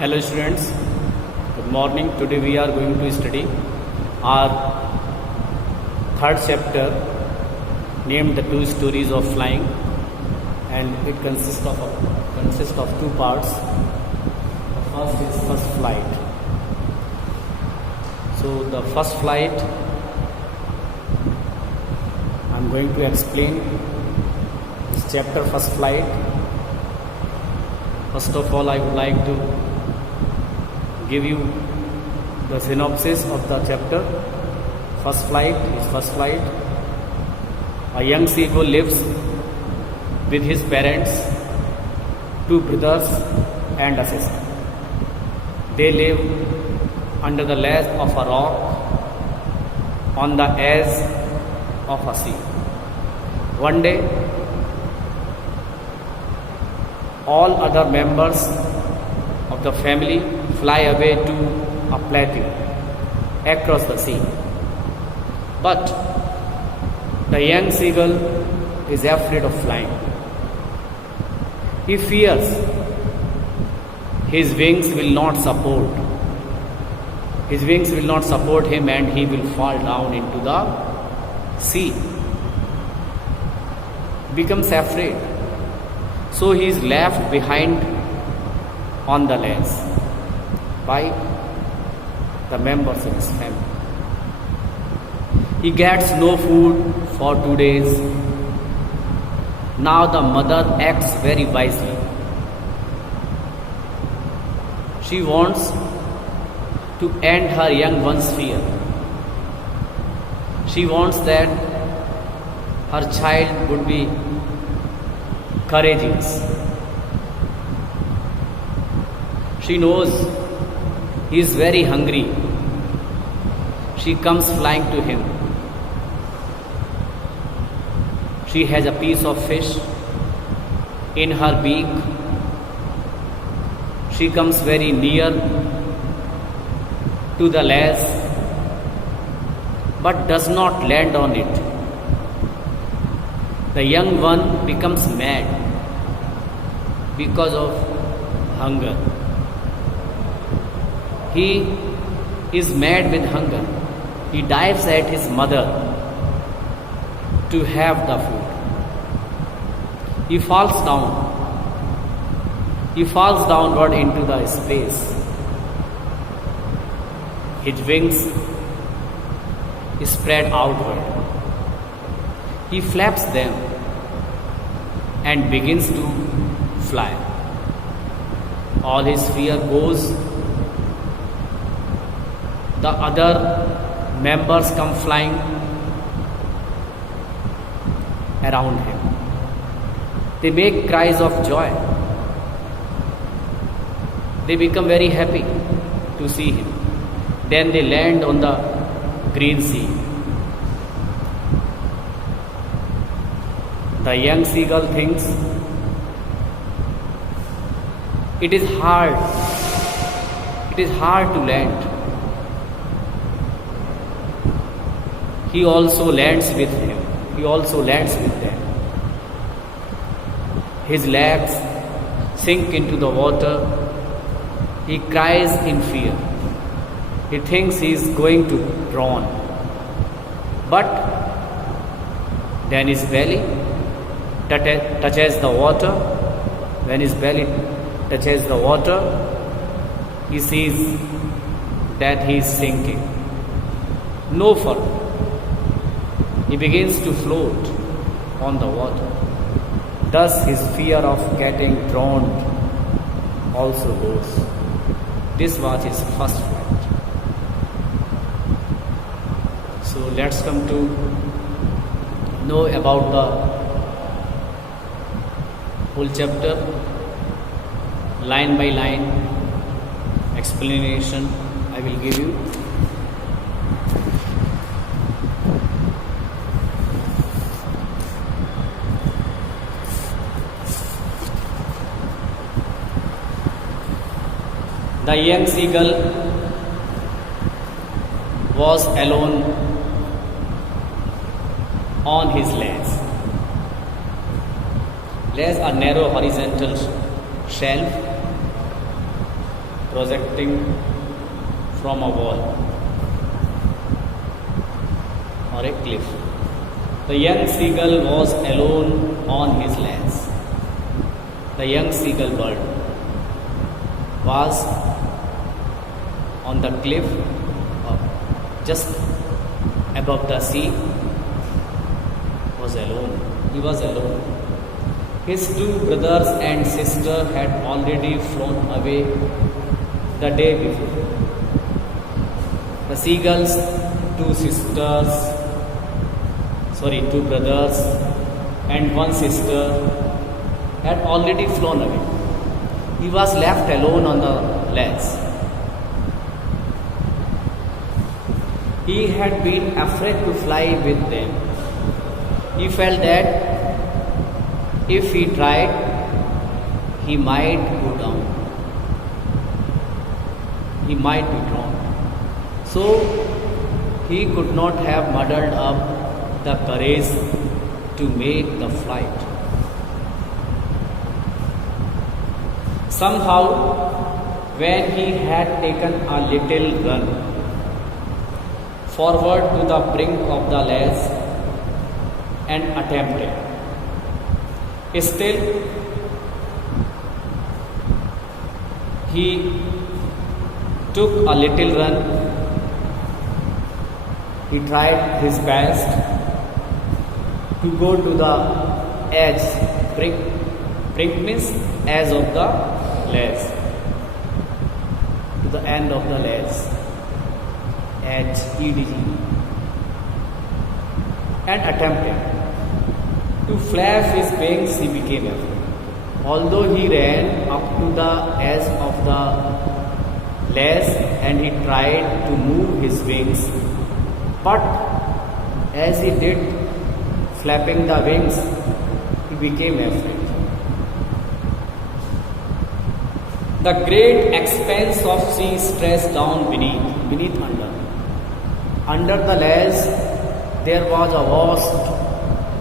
Hello students, good morning. Today we are going to study our third chapter named The Two Stories of Flying, and it consists of two parts. The first is first flight. So the first flight I am going to explain this chapter first flight. First of all, I would like to give you the synopsis of the chapter. First flight is first flight. A young seagull lives with his parents, two brothers and a sister. They live under the ledge of a rock on the edge of a sea. One day, all other members of the family fly away to a plateau across the sea. But the young seagull is afraid of flying. He fears his wings will not support. His wings will not support him and he will fall down into the sea. Becomes afraid. So he is left behind on the ledge by the members of his family. He gets no food for 2 days. Now the mother acts very wisely. She wants to end her young one's fear. She wants that her child would be courageous. She knows he is very hungry. She comes flying to him. She has a piece of fish in her beak. She comes very near to the ledge but does not land on it. The young one becomes mad because of hunger. He is mad with hunger. He dives at his mother to have the food. He falls down. He falls downward into the space. His wings spread outward. He flaps them and begins to fly. All his fear goes. The other members come flying around him. They make cries of joy. They become very happy to see him. Then they land on the green sea. The young seagull thinks it is hard to land. He also lands with him. He also lands with them. His legs sink into the water. He cries in fear. He thinks he is going to drown. But then his belly touches the water. When his belly touches the water, he sees that he is sinking. No further. He begins to float on the water. Thus his fear of getting drowned also goes. This was his first flight. So let's come to know about the whole chapter, line by line explanation I will give you. The young seagull was alone on his ledge. Ledge, a narrow horizontal shelf projecting from a wall or a cliff. The young seagull was alone on his lands. The young seagull bird was on the cliff just above the sea, was alone. He was alone. His two brothers and sister had already flown away the day before. The seagull's two brothers and one sister had already flown away. He was left alone on the lands. He had been afraid to fly with them. He felt that if he tried, he might go down. He might be drowned. So he could not have muddled up the courage to make the flight. Somehow, when he had taken a little run forward to the brink of the ledge and attempted, still he took a little run. He tried his best to go to the edge. Brink means edge of the ledge, to the end of the ledge, edge, EDG, and attempted to flap his wings. He became afraid. Although he ran up to the edge of the ledge and he tried to move his wings, but as he did flapping the wings, he became afraid. The great expanse of sea stretched down beneath under. Under the ledge, there was a vast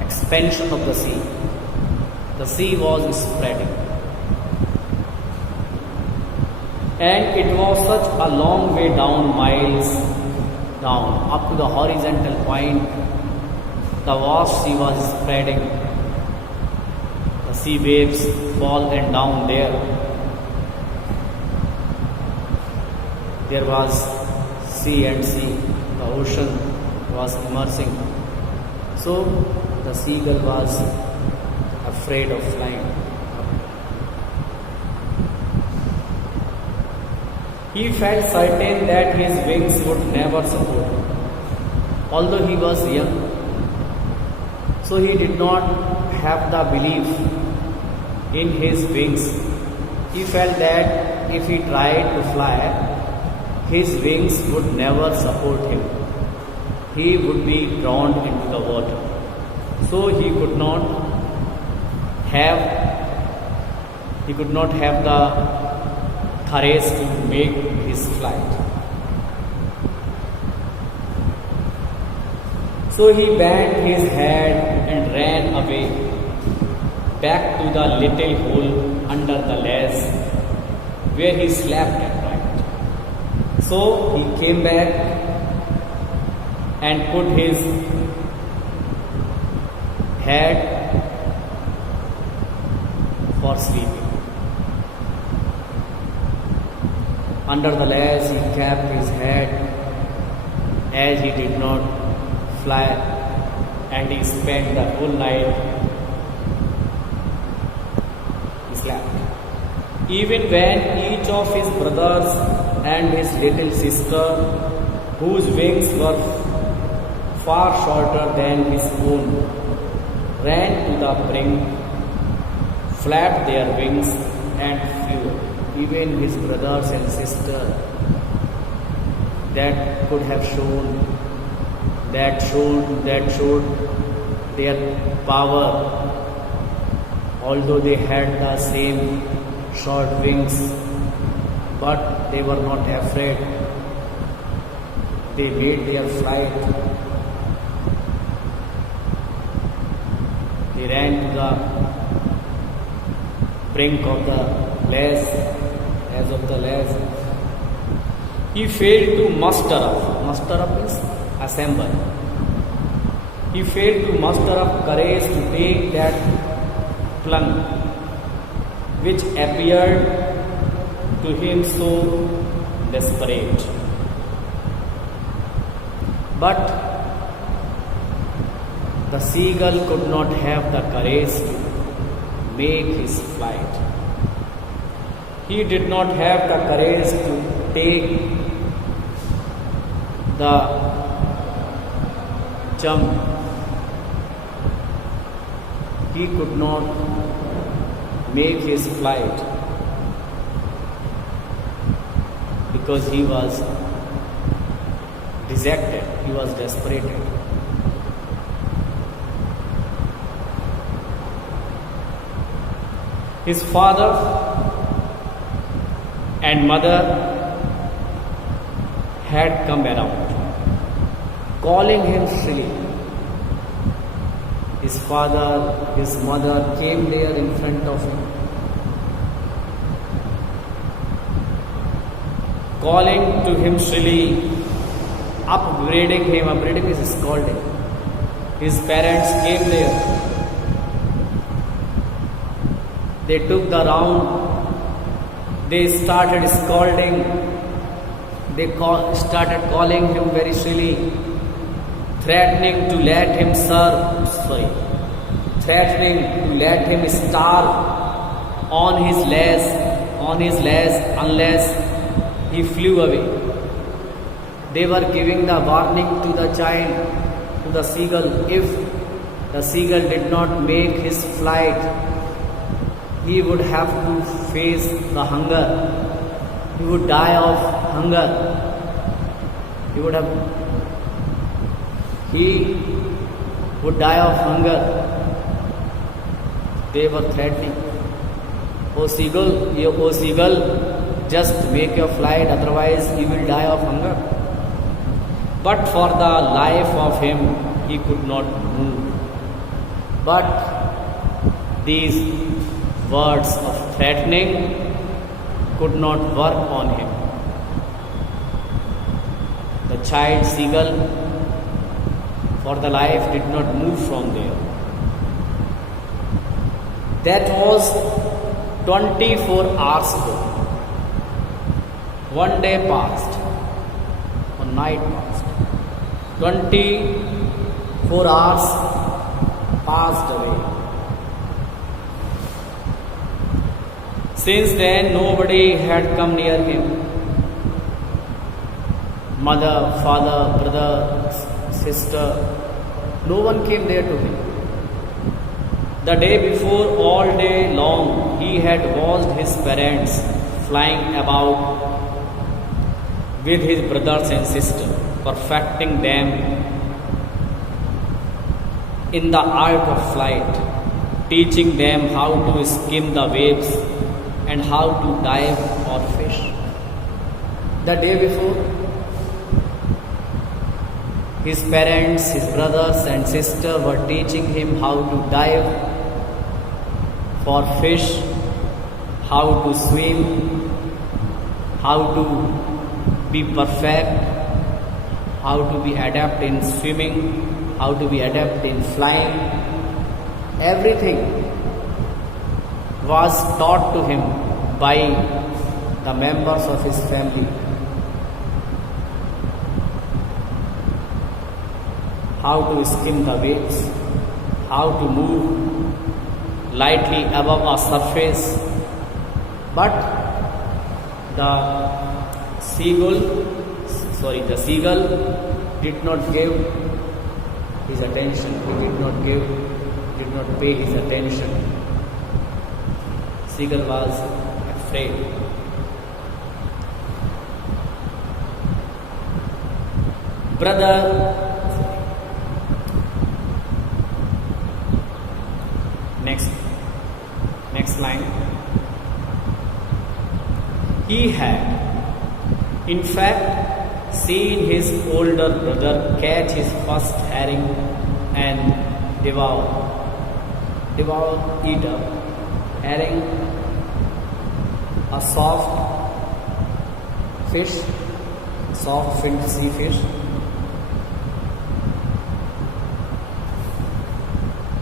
expansion of the sea. The sea was spreading. And it was such a long way down, miles down, up to the horizontal point. The vast sea was spreading. The sea waves fall and down there. There was sea and sea. The ocean was immersing. So the seagull was afraid of flying. He felt certain that his wings would never support him. Although he was young, so he did not have the belief in his wings. He felt that if he tried to fly, his wings would never support him. He would be drawn into the water. So he could not have the courage to make his flight. So he bent his head and ran away back to the little hole under the ledge where he slept at night. So he came back and put his head for sleeping. Under the ledge, he kept his head as he did not fly, and he spent the whole night. He slept. Even when each of his brothers and his little sister, whose wings were far shorter than his own, ran to the brink, flapped their wings and flew. Even his brothers and sisters that could have showed their power, although they had the same short wings, but they were not afraid. They made their flight. They ran to the brink of the ledge as of the lads. He failed to muster up. Muster up means assemble. He failed to muster up courage to take that plunge, which appeared to him so desperate. But the seagull could not have the courage to make his flight. He did not have the courage to take the jump. He could not make his flight because he was dejected, he was desperated. His father and mother had come around, calling him shrilly. His father, his mother came there in front of him, calling to him shrilly, upbraiding him. Upbraiding is scolding. His parents came there. They took the round. They started scolding. They started calling him very shrilly, threatening to let him threatening to let him starve on his legs unless he flew away. They were giving the warning to the child, to the seagull. If the seagull did not make his flight, he would have to face the hunger. He would die of hunger. He would die of hunger. They were threatening. O seagull, just make your flight, otherwise you will die of hunger. But for the life of him, he could not move. But these words of threatening could not work on him. The child seagull, for the life, did not move from there. That was 24 hours ago. One day passed, one night passed. 24 hours passed away. Since then, nobody had come near him. Mother, father, brother, sister, no one came there to him. The day before, all day long, he had watched his parents flying about with his brothers and sisters, perfecting them in the art of flight, teaching them how to skim the waves and how to dive or fish. The day before, his parents, his brothers and sisters were teaching him how to dive for fish, how to swim, how to be perfect, how to be adept in swimming, how to be adept in flying. Everything was taught to him by the members of his family. How to skim the waves, how to move lightly above a surface. But the seagull did not give his attention. He did not pay his attention. Seagull was afraid. Next line. He had, in fact, seen his older brother catch his first herring and eat up herring, a soft fish, soft finned sea fish.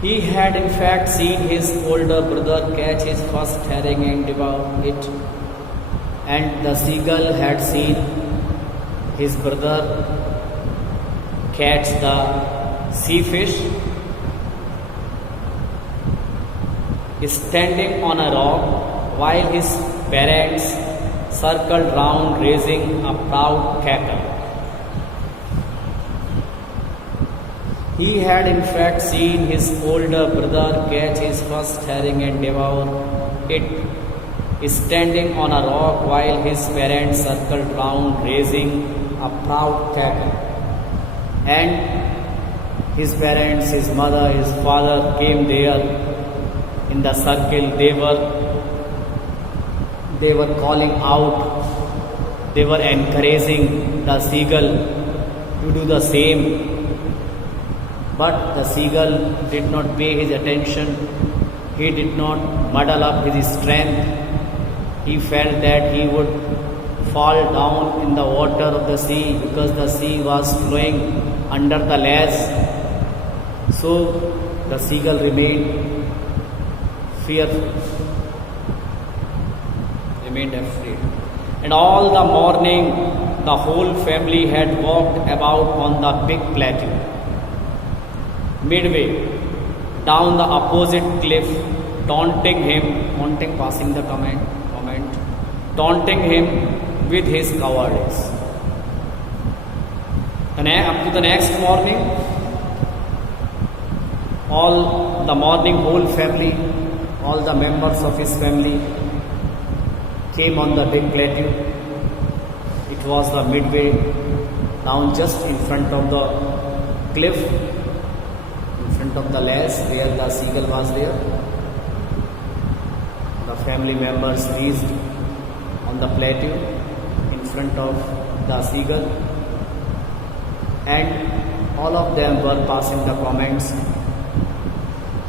He had in fact seen his older brother catch his first herring and devour it, and the seagull had seen his brother catch the sea fish. Standing on a rock while his parents circled round raising a proud cackle. He had in fact seen his older brother catch his first herring and devour it, standing on a rock while his parents circled round raising a proud cackle. And his parents, his mother, his father came there in the circle. They were calling out, they were encouraging the seagull to do the same. But the seagull did not pay his attention. He did not muddle up his strength. He felt that he would fall down in the water of the sea because the sea was flowing under the lash. So the seagull remained fearful, remained afraid. And all the morning the whole family had walked about on the big plateau. Midway down the opposite cliff, taunting him, passing the comment, taunting him with his cowardice. And up to the next morning, all the morning, whole family, all the members of his family came on the big plateau. It was the midway, down just in front of the cliff, in front of the lash where the seagull was there. The family members reached on the plateau in front of the seagull, and all of them were passing the comments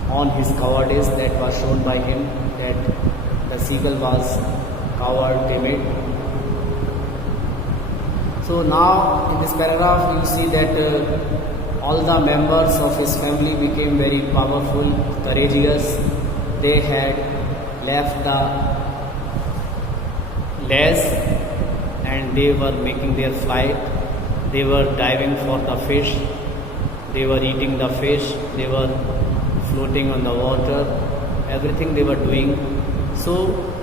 on his cowardice that was shown by him, that the seagull was coward, timid. So now in this paragraph you see that all the members of his family became very powerful, courageous. They had left the lash and they were making their flight. They were diving for the fish. They were eating the fish. They were floating on the water. Everything they were doing. So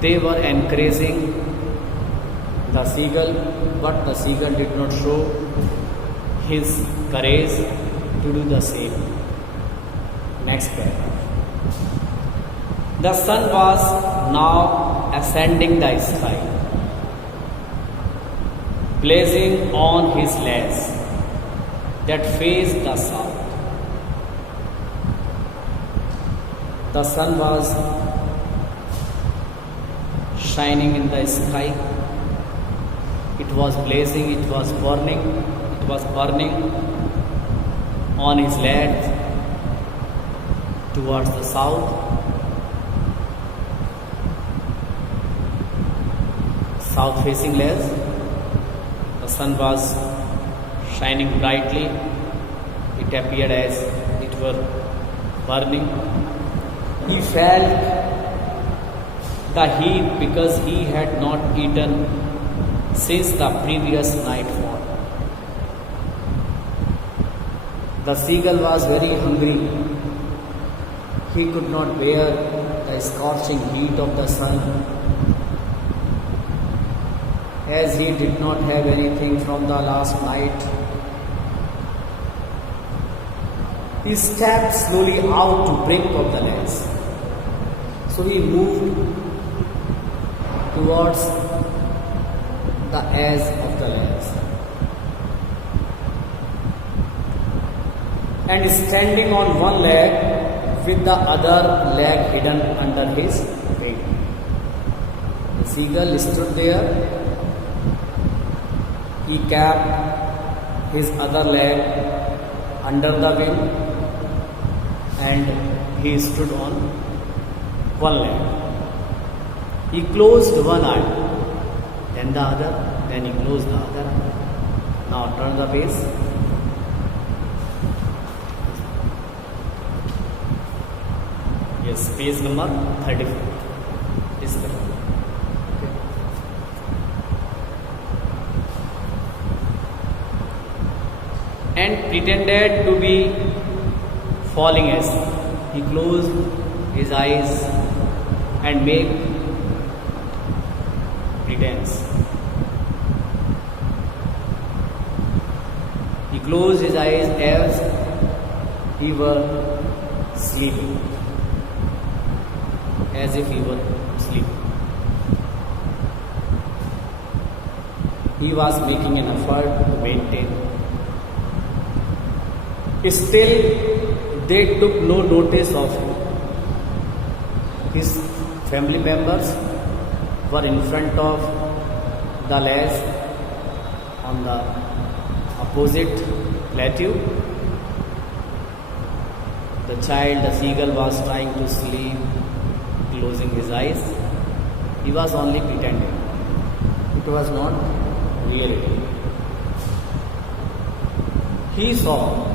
they were encouraging the seagull, but the seagull did not show his courage to do the same. Next paragraph. The sun was now ascending the sky, blazing on his lash that faced the south. The sun was shining in the sky. It was blazing, it was burning on his lash towards the south. South facing lash. The sun was shining brightly. It appeared as it were burning. He felt the heat because he had not eaten since the previous nightfall. The seagull was very hungry. He could not bear the scorching heat of the sun, as he did not have anything from the last night. He stepped slowly out to brink of the lash. So he moved towards the edge of the lash, and standing on one leg with the other leg hidden under his wing. The seagull stood there. He kept his other leg under the wing and he stood on one leg. He closed one eye then the other, then he closed the other eye. Now turn the page. Yes, page number 34. Is correct. Okay. And pretended to be falling asleep. He closed his eyes and made pretense. He closed his eyes as he were sleeping, as if he were sleeping. He was making an effort to maintain. Still, they took no notice of him. His family members were in front of the ledge on the opposite plateau. The child, the seagull, was trying to sleep, closing his eyes. He was only pretending. It was not reality. He saw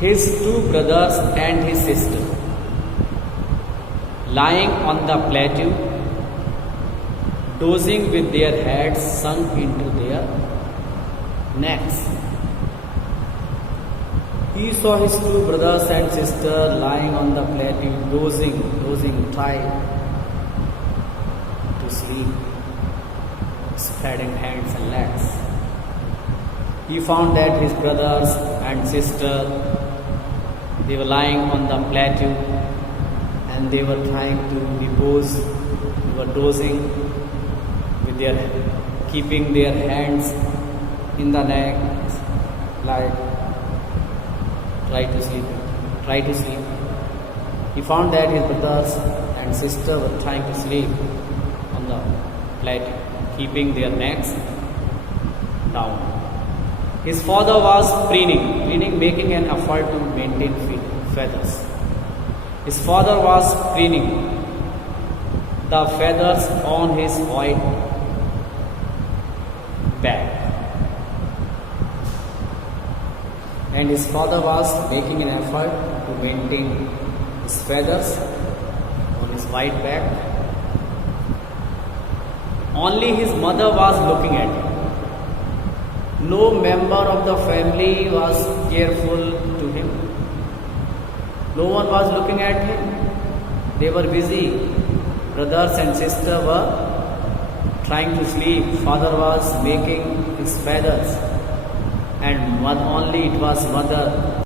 his two brothers and his sister lying on the plateau, dozing with their heads sunk into their necks. He saw his two brothers and sister lying on the plateau, dozing, trying to sleep, spreading hands and legs. He found that his brothers and sister, they were lying on the plateau and they were trying to repose. They were dozing with their, keeping their hands in the neck, like try to sleep. He found that his brothers and sister were trying to sleep on the plateau, keeping their necks down. His father was preening, making an effort to maintain feathers. His father was preening the feathers on his white back. And his father was making an effort to maintain his feathers on his white back. Only his mother was looking at him. No member of the family was careful to him. No one was looking at him. They were busy. Brothers and sisters were trying to sleep. Father was making his feathers, and only it was mother